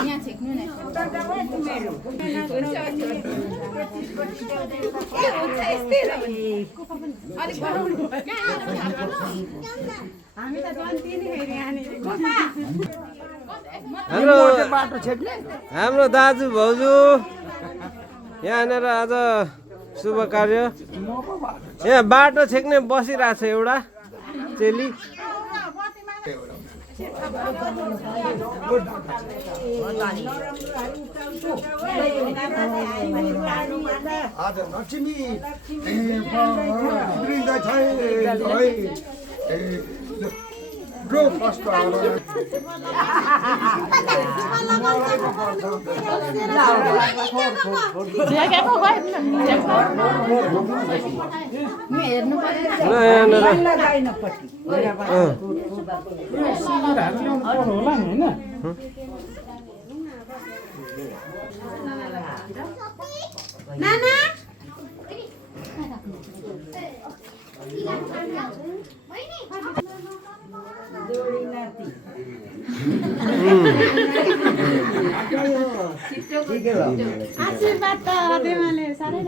यहाँ छेक्नु न हाम्रो दाजु भाउजू यहाँनिर आज शुभ कार्य यहाँ बाटो छेक्ने बसिरहेको छ एउटा चेली आज लक्ष्मी Go faster. Nana. आशीर्वाद त देवाले साह्रै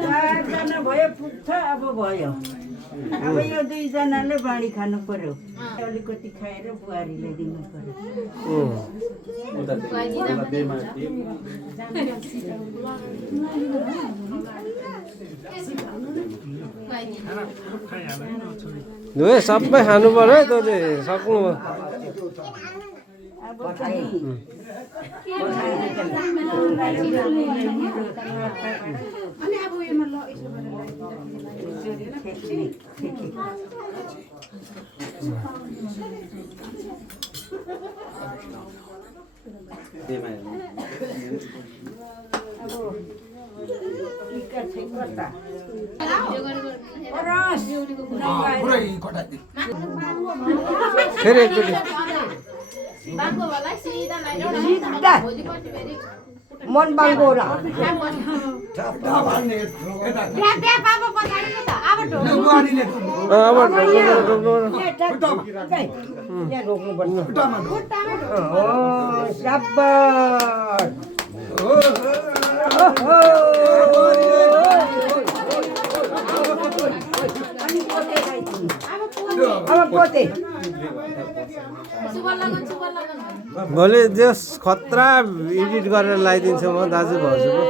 जना भयो पुग्छ अब भयो अब यो दुईजनाले बाँडी खानु पर्यो अलिकति खाएर बुहारीले दिनु पर्यो दुवै सबै खानु पर्यो है तँले सक्नु फेरि एकचोटि मन बाङ्गो होला भोलि जस खतरा एडिट गरेर लगाइदिन्छु म दाजु भाउजूको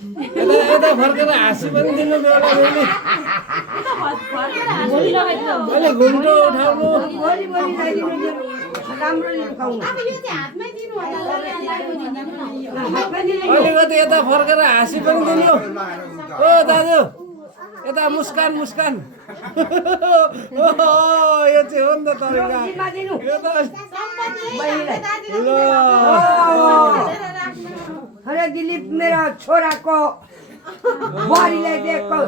यता फर्केर हाँसी पनि दिनु अहिले घुम्टो उठाउनु अलिकति यता फर्केर हाँसी पनि दिनु ओ दाजु यता मुस्कान मुस्कान यो चाहिँ हो नि त तरिका अरे दिलीप मेरो छोराको बुहारीलाई दिएको